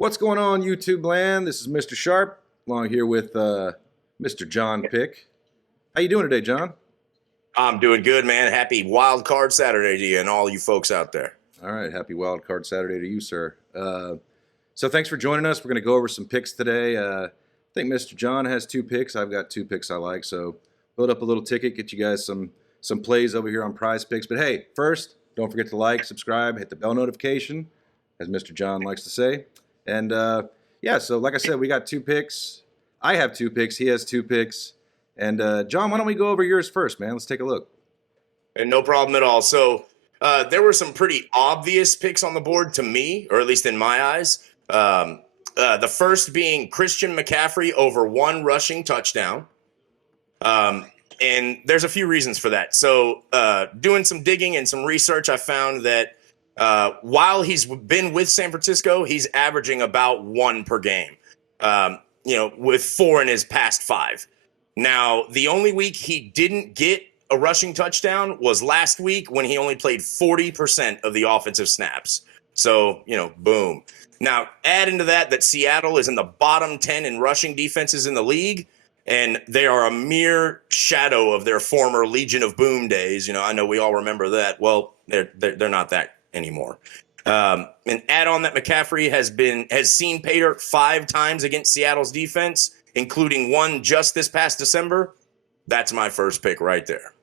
What's going on, YouTube land? This is Mr. Sharp, along here with Mr. JohnPick. How you doing today, John? I'm doing good, man. Happy Wild Card Saturday to you and all you folks out there. All right, happy Wild Card Saturday to you, sir. So thanks for joining us. We're going to go over some picks today. I think Mr. John has 2 picks. I've got 2 picks I like. So build up a little ticket, get you guys some plays over here on PrizePicks. But hey, first, don't forget to like, subscribe, hit the bell notification, as Mr. John likes to say. And yeah, so like I said, we got 2 picks. I have 2 picks. He has 2 picks. And John, why don't we go over yours first, man? Let's take a look. And no problem at all. So there were some pretty obvious picks on the board to me, or at least in my eyes. The first being Christian McCaffrey over 1 rushing touchdown. And there's a few reasons for that. So doing some digging and some research, I found that while he's been with San Francisco, he's averaging about 1 per game, with 4 in his past 5. Now, the only week he didn't get a rushing touchdown was last week when he only played 40% of the offensive snaps. So, boom. Now, add into that Seattle is in the bottom 10 in rushing defenses in the league, and they are a mere shadow of their former Legion of Boom days. I know we all remember that. Well, they're not that anymore. And add on that McCaffrey has seen pay dirt 5 times against Seattle's defense, including 1 just this past December. That's my first pick right there.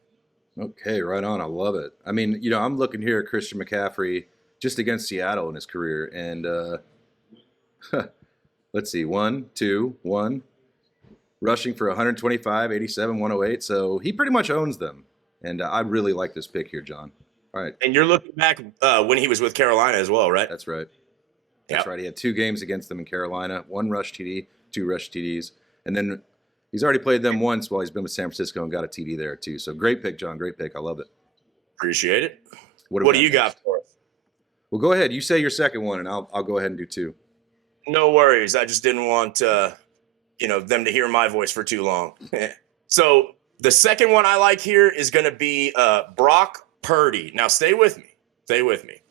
Okay, right on. I love it. I mean, I'm looking here at Christian McCaffrey just against Seattle in his career. And let's see, 1, 2, 1. Rushing for 125, 87, 108. So he pretty much owns them. And I really like this pick here, John. All right. And you're looking back when he was with Carolina as well, right? That's right. That's right. He had 2 games against them in Carolina, 1 rush TD, 2 rush TDs. And then he's already played them once while he's been with San Francisco and got a TD there too. So great pick, John. Great pick. I love it. Appreciate it. What do you got for us? Well, go ahead. You say your second one, and I'll go ahead and do 2. No worries. I just didn't want them to hear my voice for too long. So the second one I like here is going to be Brock Purdy. Now, stay with me. Stay with me.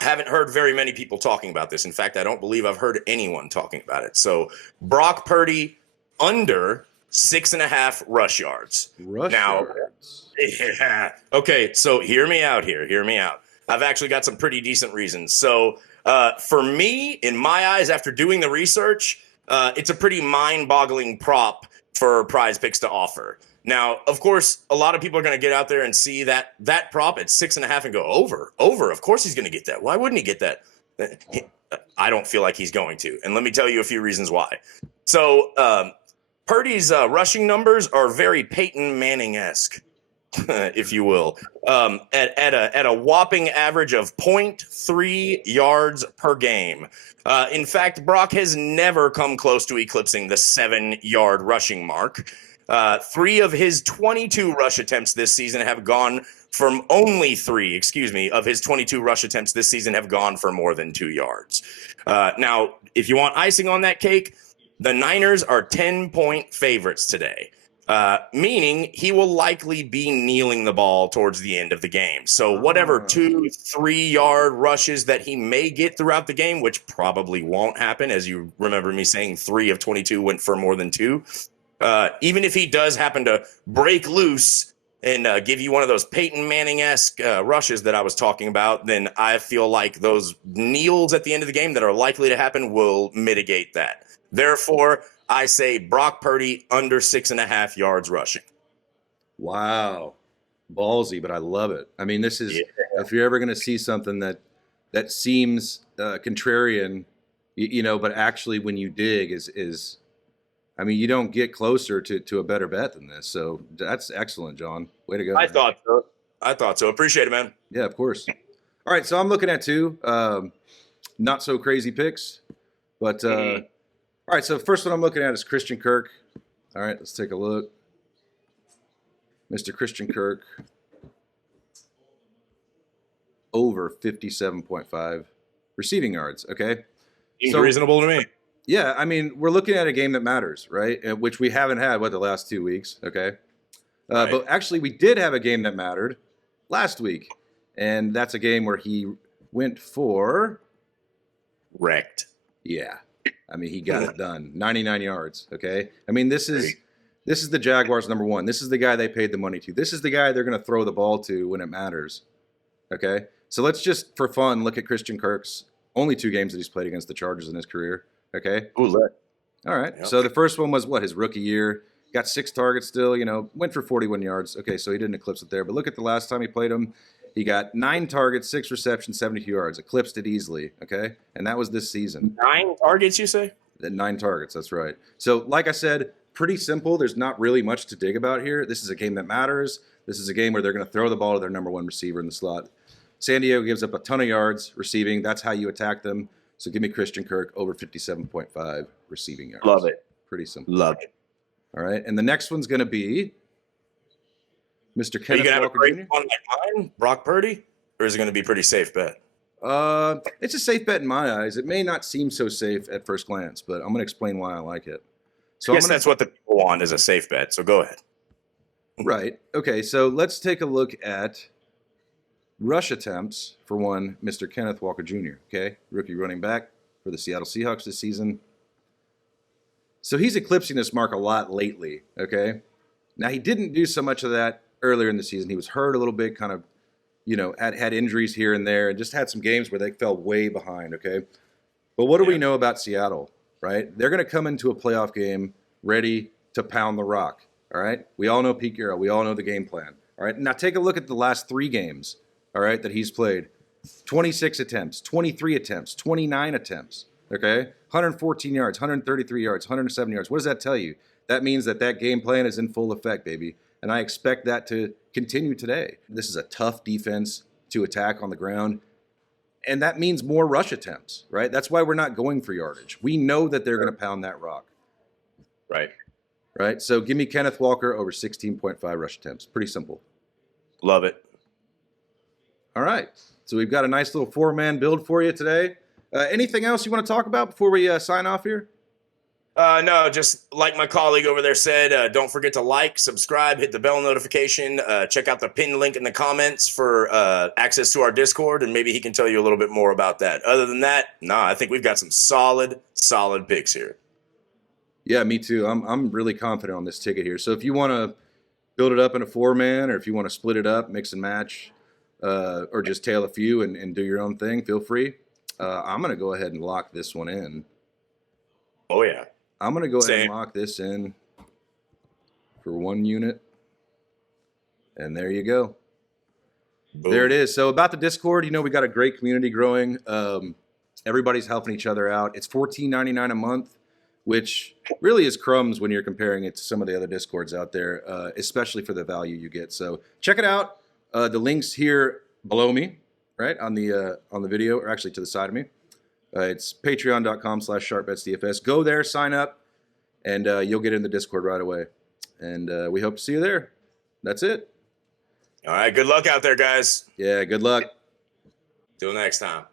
Haven't heard very many people talking about this. In fact, I don't believe I've heard anyone talking about it. So Brock Purdy under 6.5 rush yards. Yards. Yeah. Okay, so hear me out here. Hear me out. I've actually got some pretty decent reasons. So for me, in my eyes, after doing the research, it's a pretty mind-boggling prop for PrizePicks to offer. Now, of course, a lot of people are going to get out there and see that prop at 6.5 and go over. Of course he's going to get that. Why wouldn't he get that? I don't feel like he's going to. And let me tell you a few reasons why. So Purdy's rushing numbers are very Peyton Manning-esque, if you will, at a whopping average of 0.3 yards per game. In fact, Brock has never come close to eclipsing the 7-yard rushing mark. 3 of his 22 rush attempts this season have gone from only 3, of his 22 rush attempts this season have gone for more than 2 yards. Now, if you want icing on that cake, the Niners are 10-point favorites today, meaning he will likely be kneeling the ball towards the end of the game. So whatever 2-3 yard rushes that he may get throughout the game, which probably won't happen, as you remember me saying 3 of 22 went for more than 2. Even if he does happen to break loose and give you one of those Peyton Manning-esque rushes that I was talking about, then I feel like those kneels at the end of the game that are likely to happen will mitigate that. Therefore, I say Brock Purdy under 6.5 yards rushing. Wow. Ballsy, but I love it. I mean, this is, if you're ever going to see something that seems contrarian, but actually when you dig is I mean, you don't get closer to a better bet than this. So that's excellent, John. Way to go. I thought so. Appreciate it, man. Yeah, of course. All right, so I'm looking at 2 not so crazy picks. But, all right, so first one I'm looking at is Christian Kirk. All right, let's take a look. Mr. Christian Kirk, over 57.5 receiving yards, okay? Seems reasonable to me. Yeah, I mean, we're looking at a game that matters, right? Which we haven't had, the last 2 weeks, okay? Right. But actually, we did have a game that mattered last week, and that's a game where he went for wrecked. Yeah. I mean, he got it done. 99 yards, okay? I mean, this is the Jaguars' number one. This is the guy they paid the money to. This is the guy they're going to throw the ball to when it matters, okay? So let's just, for fun, look at Christian Kirk's only 2 games that he's played against the Chargers in his career, okay? Ooh, look. All right. Yep. So the first one was, his rookie year. Got 6 targets still, went for 41 yards. Okay, so he didn't eclipse it there. But look at the last time he played him. He got 9 targets, 6 receptions, 72 yards. Eclipsed it easily, okay? And that was this season. 9 targets, you say? 9 targets, that's right. So like I said, pretty simple. There's not really much to dig about here. This is a game that matters. This is a game where they're going to throw the ball to their number 1 receiver in the slot. San Diego gives up a ton of yards receiving. That's how you attack them. So give me Christian Kirk over 57.5 receiving yards. Love it. Pretty simple. Love it. All right, and the next one's going to be Mr. Are Kenneth you going to have a Walker great Jr. one like mine, Brock Purdy? Or is it going to be pretty safe bet? It's a safe bet in my eyes. It may not seem so safe at first glance, but I'm going to explain why I like it. So Yes, that's what the people want is a safe bet. So go ahead. Right. Okay, so let's take a look at rush attempts for one, Mr. Kenneth Walker Jr., okay? Rookie running back for the Seattle Seahawks this season. So he's eclipsing this mark a lot lately, okay? Now, he didn't do so much of that earlier in the season. He was hurt a little bit, kind of, had injuries here and there, and just had some games where they fell way behind, okay? But what do we know about Seattle, right? They're going to come into a playoff game ready to pound the rock, all right? We all know Pete Carroll. We all know the game plan, all right? Now, take a look at the last 3 games, all right, that he's played. 26 attempts, 23 attempts, 29 attempts, okay? 114 yards, 133 yards, 107 yards. What does that tell you? That means that game plan is in full effect, baby. And I expect that to continue today. This is a tough defense to attack on the ground. And that means more rush attempts, right? That's why we're not going for yardage. We know that they're going to pound that rock. Right. Right? So give me Kenneth Walker over 16.5 rush attempts. Pretty simple. Love it. All right. So we've got a nice little 4-man build for you today. Anything else you want to talk about before we sign off here? No, just like my colleague over there said, don't forget to like, subscribe, hit the bell notification, check out the pinned link in the comments for access to our Discord, and maybe he can tell you a little bit more about that. Other than that, I think we've got some solid picks here. Yeah, me too. I'm really confident on this ticket here. So if you want to build it up in a 4-man, or if you want to split it up, mix and match, or just tail a few and do your own thing, feel free. I'm going to go ahead and lock this one in. Oh, yeah. I'm going to go ahead and lock this in for 1 unit. And there you go. Boom. There it is. So about the Discord, we got a great community growing. Everybody's helping each other out. It's $14.99 a month, which really is crumbs when you're comparing it to some of the other Discords out there, especially for the value you get. So check it out. The link's here below me, right, on the video, or actually to the side of me. It's patreon.com/sharpbetsdfs. Go there, sign up, and you'll get in the Discord right away. And we hope to see you there. That's it. All right, good luck out there, guys. Yeah, good luck. Till next time.